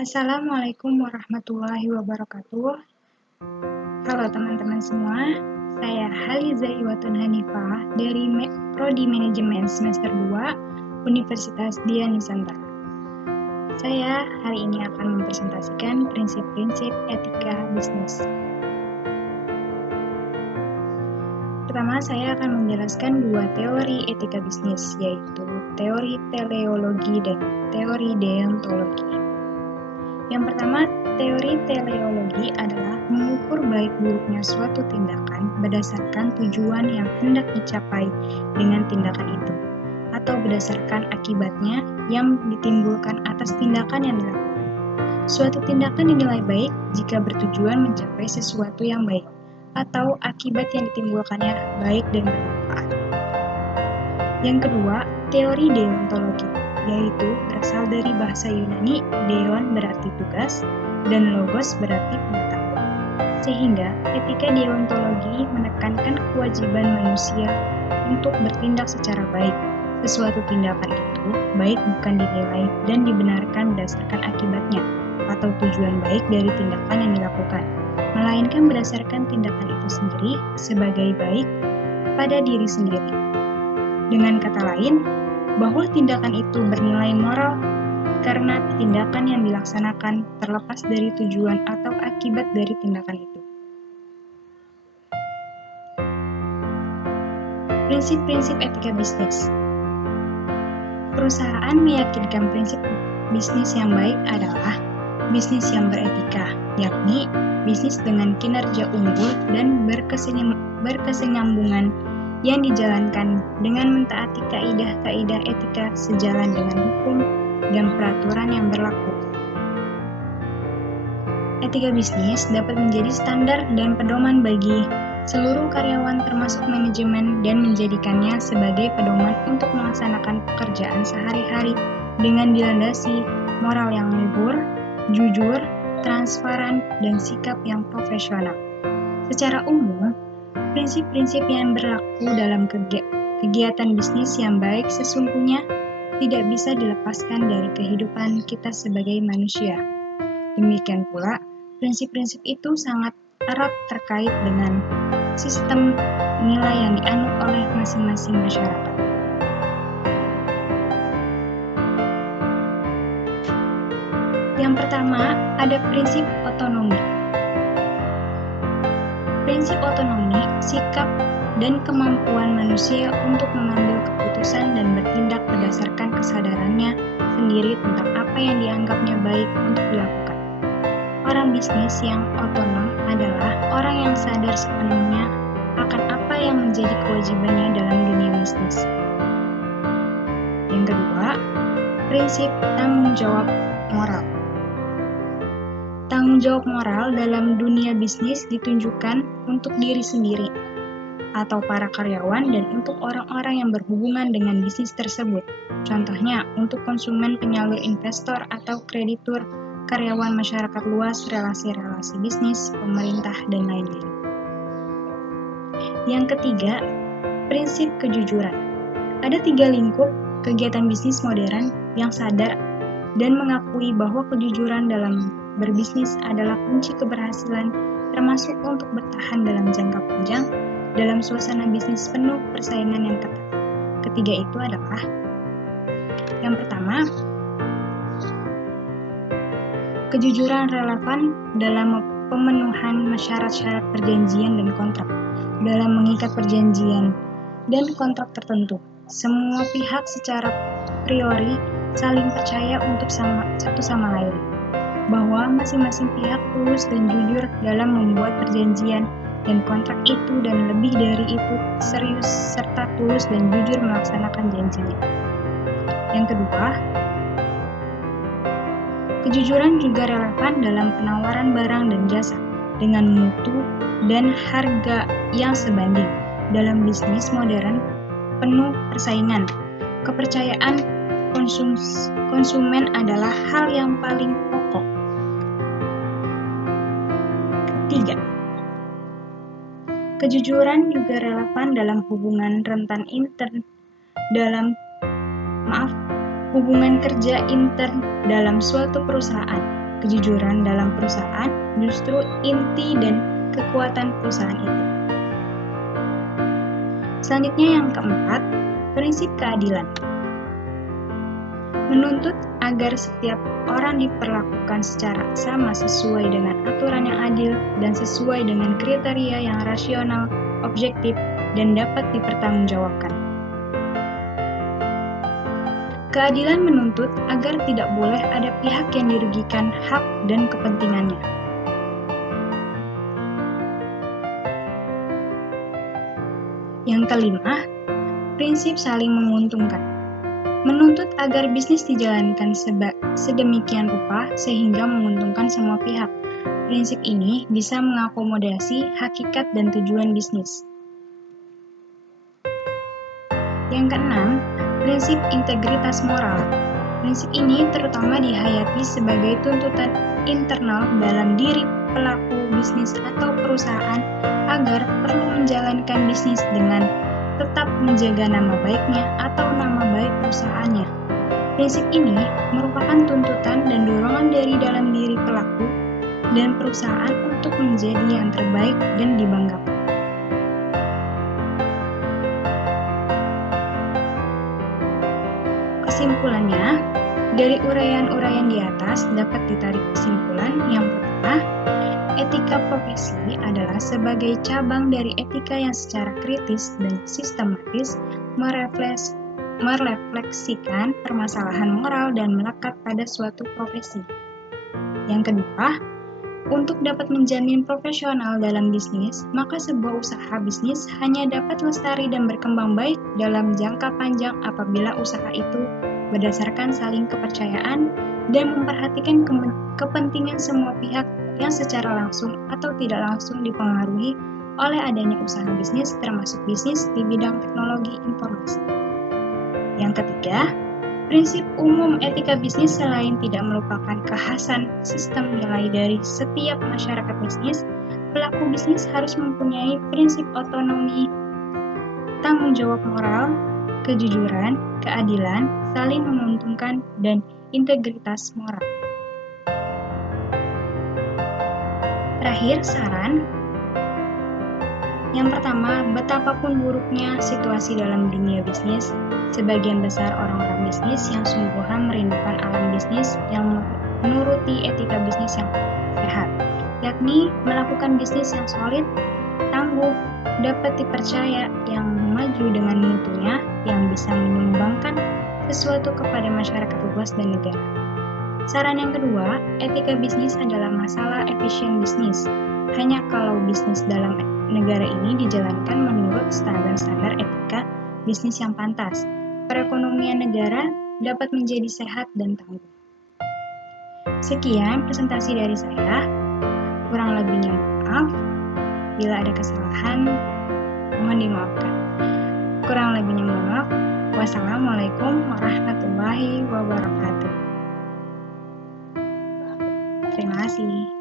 Assalamualaikum warahmatullahi wabarakatuh. Halo teman-teman semua, saya Haliza Iwatun Hanifah dari Prodi Manajemen semester 2 Universitas Dian Nusantara. Saya hari ini akan mempresentasikan prinsip-prinsip etika bisnis. Pertama, saya akan menjelaskan dua teori etika bisnis, yaitu teori teleologi dan teori deontologi. Yang pertama, teori teleologi adalah mengukur baik buruknya suatu tindakan berdasarkan tujuan yang hendak dicapai dengan tindakan itu, atau berdasarkan akibatnya yang ditimbulkan atas tindakan yang dilakukan. Suatu tindakan dinilai baik jika bertujuan mencapai sesuatu yang baik, atau akibat yang ditimbulkannya baik dan bermanfaat. Yang kedua, teori deontologi, yaitu berasal dari bahasa Yunani, deon berarti tugas, dan logos berarti pengetahuan. Sehingga, etika deontologi menekankan kewajiban manusia untuk bertindak secara baik. Sesuatu tindakan itu baik bukan dinilai dan dibenarkan berdasarkan akibatnya atau tujuan baik dari tindakan yang dilakukan, melainkan berdasarkan tindakan itu sendiri sebagai baik pada diri sendiri. Dengan kata lain, bahwa tindakan itu bernilai moral karena tindakan yang dilaksanakan terlepas dari tujuan atau akibat dari tindakan itu. Prinsip-prinsip etika bisnis. Perusahaan meyakinkan prinsip bisnis yang baik adalah bisnis yang beretika, yakni bisnis dengan kinerja unggul dan berkesinambungan yang dijalankan dengan mentaati kaidah-kaidah etika sejalan dengan hukum dan peraturan yang berlaku. Etika bisnis dapat menjadi standar dan pedoman bagi seluruh karyawan termasuk manajemen dan menjadikannya sebagai pedoman untuk melaksanakan pekerjaan sehari-hari dengan dilandasi moral yang luhur, jujur, transparan, dan sikap yang profesional. Secara umum, prinsip-prinsip yang berlaku dalam kegiatan bisnis yang baik sesungguhnya tidak bisa dilepaskan dari kehidupan kita sebagai manusia. Demikian pula, prinsip-prinsip itu sangat erat terkait dengan sistem nilai yang dianut oleh masing-masing masyarakat. Yang pertama, ada prinsip otonomi. Prinsip otonomi, sikap dan kemampuan manusia untuk mengambil keputusan dan bertindak berdasarkan kesadarannya sendiri tentang apa yang dianggapnya baik untuk dilakukan. Orang bisnis yang otonom adalah orang yang sadar sepenuhnya akan apa yang menjadi kewajibannya dalam dunia bisnis. Yang kedua, prinsip tanggung jawab moral. Tanggung jawab moral dalam dunia bisnis ditunjukkan untuk diri sendiri atau para karyawan dan untuk orang-orang yang berhubungan dengan bisnis tersebut. Contohnya, untuk konsumen, penyalur, investor, atau kreditur, karyawan, masyarakat luas, relasi-relasi bisnis, pemerintah, dan lain-lain. Yang ketiga, prinsip kejujuran. Ada 3 lingkup kegiatan bisnis modern yang sadar dan mengakui bahwa kejujuran dalam berbisnis adalah kunci keberhasilan, termasuk untuk bertahan dalam jangka panjang dalam suasana bisnis penuh persaingan yang ketat. Ketiga itu adalah yang pertama, kejujuran relevan dalam pemenuhan syarat-syarat perjanjian dan kontrak. Dalam mengikat perjanjian dan kontrak tertentu, semua pihak secara priori saling percaya untuk satu sama lain, bahwa masing-masing pihak tulus dan jujur dalam membuat perjanjian dan kontrak itu, dan lebih dari itu serius serta tulus dan jujur melaksanakan janjinya. Yang kedua, kejujuran juga relevan dalam penawaran barang dan jasa dengan mutu dan harga yang sebanding. Dalam bisnis modern penuh persaingan, kepercayaan konsumen adalah hal yang paling pokok. Ketiga, kejujuran juga relevan dalam hubungan hubungan kerja intern dalam suatu perusahaan. kejujuran dalam perusahaan justru inti dan kekuatan perusahaan itu. Selanjutnya yang keempat, prinsip keadilan. Menuntut agar setiap orang diperlakukan secara sama sesuai dengan aturan yang adil dan sesuai dengan kriteria yang rasional, objektif, dan dapat dipertanggungjawabkan. Keadilan menuntut agar tidak boleh ada pihak yang dirugikan hak dan kepentingannya. Yang kelima, prinsip saling menguntungkan. Menuntut agar bisnis dijalankan sedemikian rupa sehingga menguntungkan semua pihak. Prinsip ini bisa mengakomodasi hakikat dan tujuan bisnis. Yang keenam, prinsip integritas moral. Prinsip ini terutama dihayati sebagai tuntutan internal dalam diri pelaku bisnis atau perusahaan agar perlu menjalankan bisnis dengan tetap menjaga nama baiknya atau nama baik perusahaannya. Prinsip ini merupakan tuntutan dan dorongan dari dalam diri pelaku dan perusahaan untuk menjadi yang terbaik dan dibanggakan. Kesimpulannya, dari uraian-uraian di atas dapat ditarik kesimpulan yang pertama, etika profesi adalah sebagai cabang dari etika yang secara kritis dan sistematis merefleksikan permasalahan moral dan melekat pada suatu profesi. Yang kedua, untuk dapat menjamin profesional dalam bisnis, maka sebuah usaha bisnis hanya dapat lestari dan berkembang baik dalam jangka panjang apabila usaha itu berdasarkan saling kepercayaan dan memperhatikan kepentingan semua pihak yang secara langsung atau tidak langsung dipengaruhi oleh adanya usaha bisnis termasuk bisnis di bidang teknologi informasi. Yang ketiga, prinsip umum etika bisnis selain tidak merupakan kekhasan sistem nilai dari setiap masyarakat bisnis, pelaku bisnis harus mempunyai prinsip otonomi, tanggung jawab moral, kejujuran, keadilan, saling menguntungkan, dan integritas moral. Terakhir, saran. Yang pertama, betapapun buruknya situasi dalam dunia bisnis, sebagian besar orang-orang bisnis yang sungguhan merindukan alam bisnis yang menuruti etika bisnis yang sehat, yakni melakukan bisnis yang solid, tangguh, dapat dipercaya, yang maju dengan mutunya, yang bisa menyumbangkan sesuatu kepada masyarakat luas dan negara. Saran yang kedua, etika bisnis adalah masalah efisien bisnis. Hanya kalau bisnis dalam negara ini dijalankan menurut standar-standar etika bisnis yang pantas, perekonomian negara dapat menjadi sehat dan tangguh. Sekian presentasi dari saya. Kurang lebihnya maaf. Bila ada kesalahan, mohon dimaafkan. Kurang lebihnya maaf. Wassalamualaikum warahmatullahi wabarakatuh. Terima kasih.